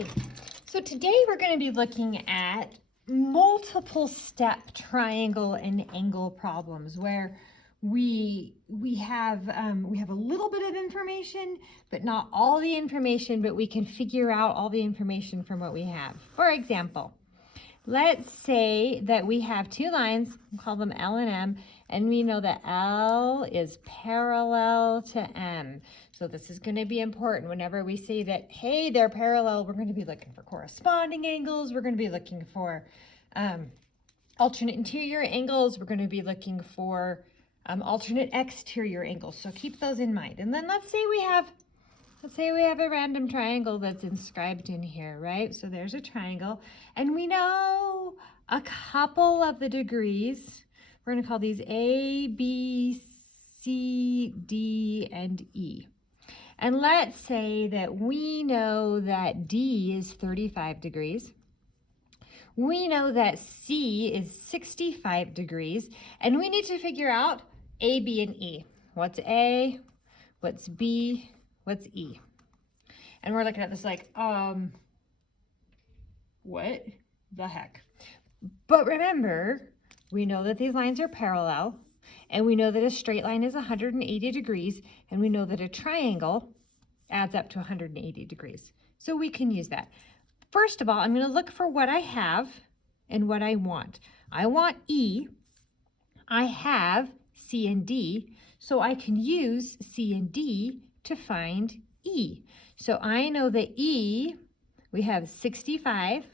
Hi. So today we're going to be looking at multiple step triangle and angle problems where we have a little bit of information, but not all the information, but we can figure out all the information from what we have. For example, let's say that we have two lines, we'll call them L and M, and we know that L is parallel to M. So this is going to be important whenever we say that, hey, they're parallel. We're going to be looking for corresponding angles. We're going to be looking for alternate interior angles. We're going to be looking for alternate exterior angles. So keep those in mind. And then let's say we have a random triangle that's inscribed in here, right? So there's a triangle, and we know a couple of the degrees. We're going to call these A, B, C, D, and E. And let's say that we know that D is 35 degrees. We know that C is 65 degrees, and we need to figure out A, B, and E. What's A? What's B? What's E? And we're looking at this like, what the heck? But remember, we know that these lines are parallel, and we know that a straight line is 180 degrees, and we know that a triangle adds up to 180 degrees. So we can use that. First of all, I'm going to look for what I have and what I want. I want E. I have C and D, so I can use C and D to find E. So I know that E, we have 65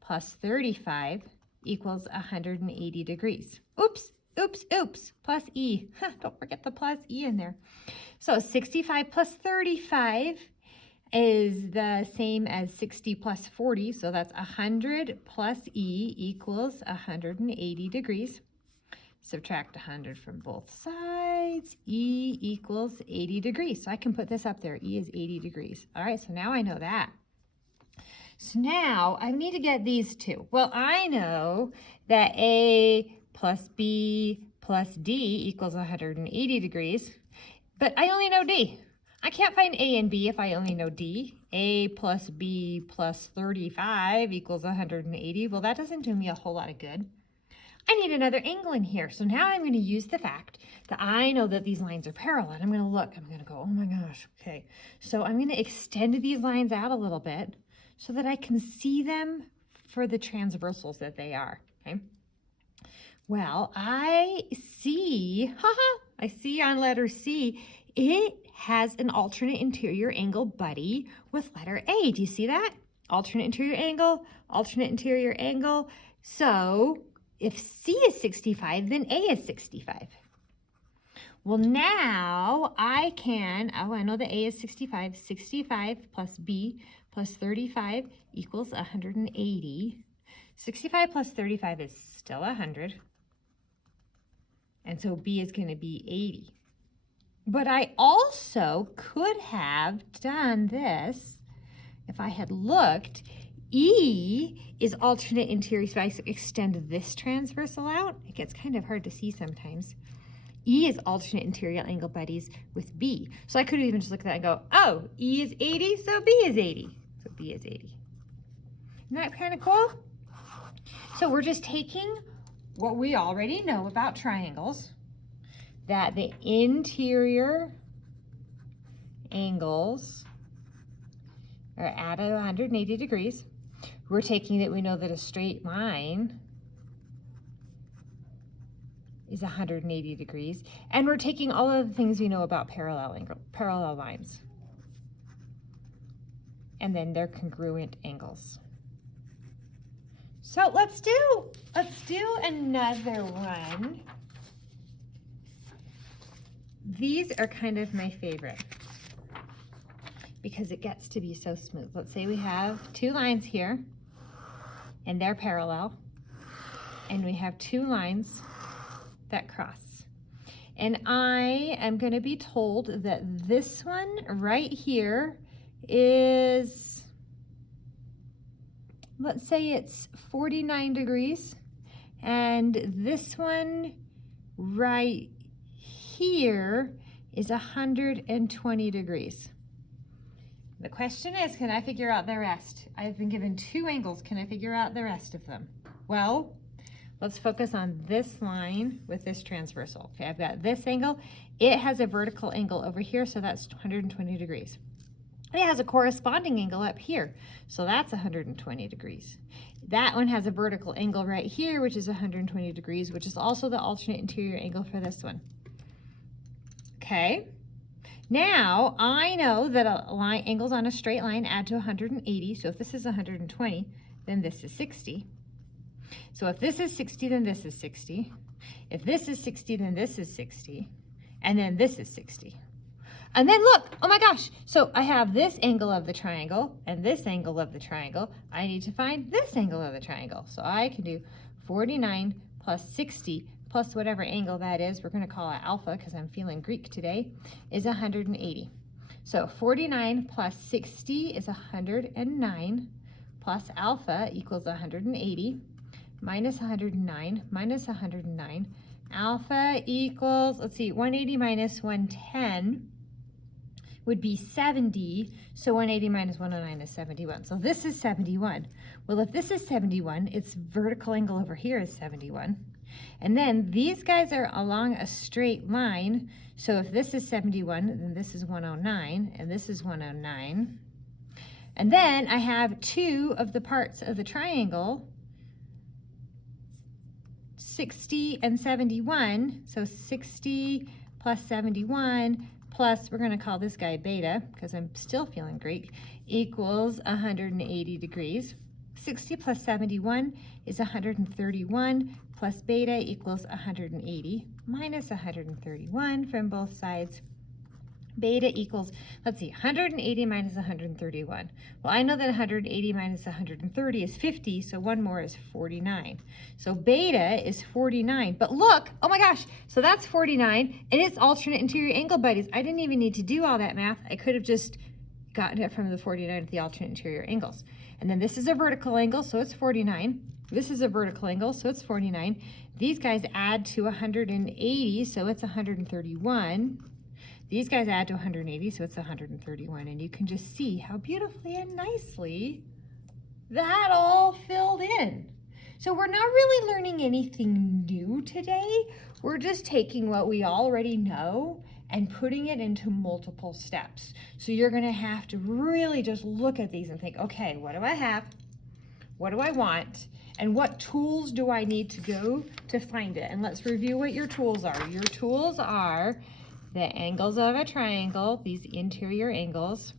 plus 35 equals 180 degrees. Oops, oops, oops, plus E. Don't forget the plus E in there. So 65 plus 35 is the same as 60 plus 40, so that's 100 plus E equals 180 degrees. Subtract 100 from both sides. E equals 80 degrees. So I can put this up there. E is 80 degrees. All right, so now I know that. So now I need to get these two. Well, I know that A plus B plus D equals 180 degrees, but I only know D. I can't find A and B if I only know D. A plus B plus 35 equals 180. Well, that doesn't do me a whole lot of good. I need another angle in here. So now I'm going to use the fact that I know that these lines are parallel. I'm going to look. I'm going to go, oh my gosh, okay. So I'm going to extend these lines out a little bit so that I can see them for the transversals that they are, okay? Well, I see on letter C, it has an alternate interior angle buddy with letter A. Do you see that? Alternate interior angle. So if C is 65, then A is 65. Well, now I can, I know that A is 65. 65 plus B plus 35 equals 180. 65 plus 35 is still 100. And so B is going to be 80. But I also could have done this if I had looked. E is alternate interior, so I extend this transversal out. It gets kind of hard to see sometimes. E is alternate interior angle buddies with B. So I could even just look at that and go, oh, E is 80, so B is 80. So B is 80. Isn't that kind of cool? So we're just taking what we already know about triangles, that the interior angles are at 180 degrees. We're taking that we know that a straight line is 180 degrees, and we're taking all of the things we know about parallel lines, and then their congruent angles. So let's do another one. These are kind of my favorite because it gets to be so smooth. Let's say we have two lines here, and they're parallel, and we have two lines that cross. And I am going to be told that this one right here is, let's say it's 49 degrees, and this one right here is 120 degrees. The question is, can I figure out the rest? I've been given 2 angles. Can I figure out the rest of them? Well, let's focus on this line with this transversal. Okay, I've got this angle. It has a vertical angle over here, so that's 120 degrees. It has a corresponding angle up here, so that's 120 degrees. That one has a vertical angle right here, which is 120 degrees, which is also the alternate interior angle for this one. Okay. Now, I know that angles on a straight line add to 180, so if this is 120, then this is 60. So if this is 60, then this is 60. If this is 60, then this is 60. And then this is 60. And then look, oh my gosh, so I have this angle of the triangle and this angle of the triangle. I need to find this angle of the triangle. So I can do 49 plus 60 plus whatever angle that is, we're going to call it alpha because I'm feeling Greek today, is 180. So 49 plus 60 is 109 plus alpha equals 180 minus 109 minus 109. Alpha equals, let's see, 180 minus 110 would be 70, so 180 minus 109 is 71. So this is 71. Well, if this is 71, its vertical angle over here is 71. And then these guys are along a straight line, so if this is 71, then this is 109, and this is 109. And then I have 2 of the parts of the triangle, 60 and 71, so 60 plus 71 plus, we're going to call this guy beta, because I'm still feeling Greek, equals 180 degrees. 60 plus 71 is 131, plus beta equals 180, minus 131 from both sides. Beta equals, let's see, 180 minus 131. Well, I know that 180 minus 130 is 50, so one more is 49. So beta is 49. But look, oh my gosh, so that's 49, and it's alternate interior angle, buddies. I didn't even need to do all that math. I could have just gotten it from the 49 with the alternate interior angles. And then this is a vertical angle, so it's 49. This is a vertical angle, so it's 49. These guys add to 180, so it's 131. These guys add to 180, so it's 131. And you can just see how beautifully and nicely that all filled in. So we're not really learning anything new today. We're just taking what we already know and putting it into multiple steps. So you're gonna have to really just look at these and think, okay, what do I have? What do I want? And what tools do I need to go to find it? And let's review what your tools are. Your tools are the angles of a triangle, these interior angles.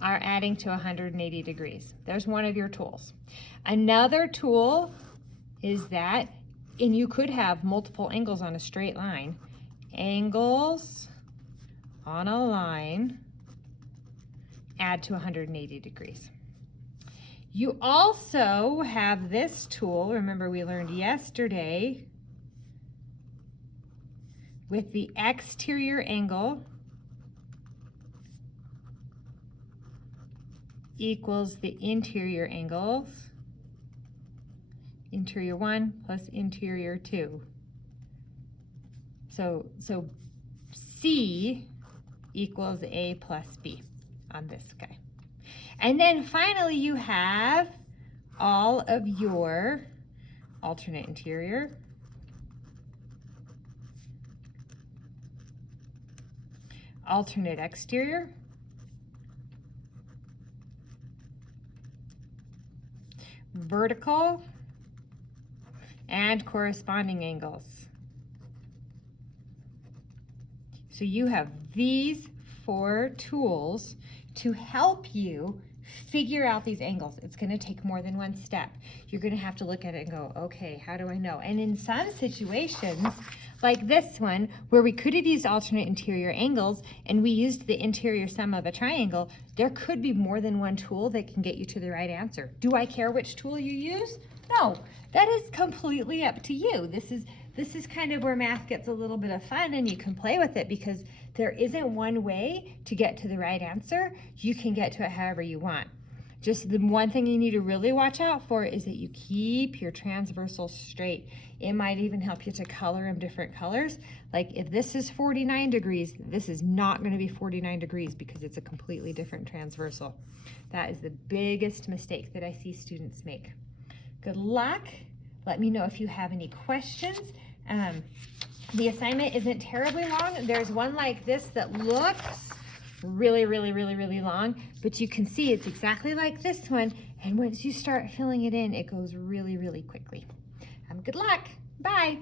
Are adding to 180 degrees. There's one of your tools. Another tool is that, and you could have multiple angles on a straight line. Angles on a line add to 180 degrees. You also have this tool, remember we learned yesterday, with the exterior angle equals the interior angles, interior 1 plus interior 2. So C equals A plus B on this guy. And then finally you have all of your alternate interior, alternate exterior, vertical, and corresponding angles. So you have these 4 tools to help you figure out these angles. It's going to take more than one step. You're going to have to look at it and go, okay, how do I know? And in some situations, like this one, where we could have used alternate interior angles and we used the interior sum of a triangle, there could be more than one tool that can get you to the right answer. Do I care which tool you use? No, that is completely up to you. This is kind of where math gets a little bit of fun and you can play with it because there isn't one way to get to the right answer. You can get to it however you want. Just the one thing you need to really watch out for is that you keep your transversal straight. It might even help you to color them different colors. Like if this is 49 degrees, this is not going to be 49 degrees because it's a completely different transversal. That is the biggest mistake that I see students make. Good luck. Let me know if you have any questions. The assignment isn't terribly long. There's one like this that looks really long, but you can see it's exactly like this one, and once you start filling it in, it goes really quickly. Good luck. Bye.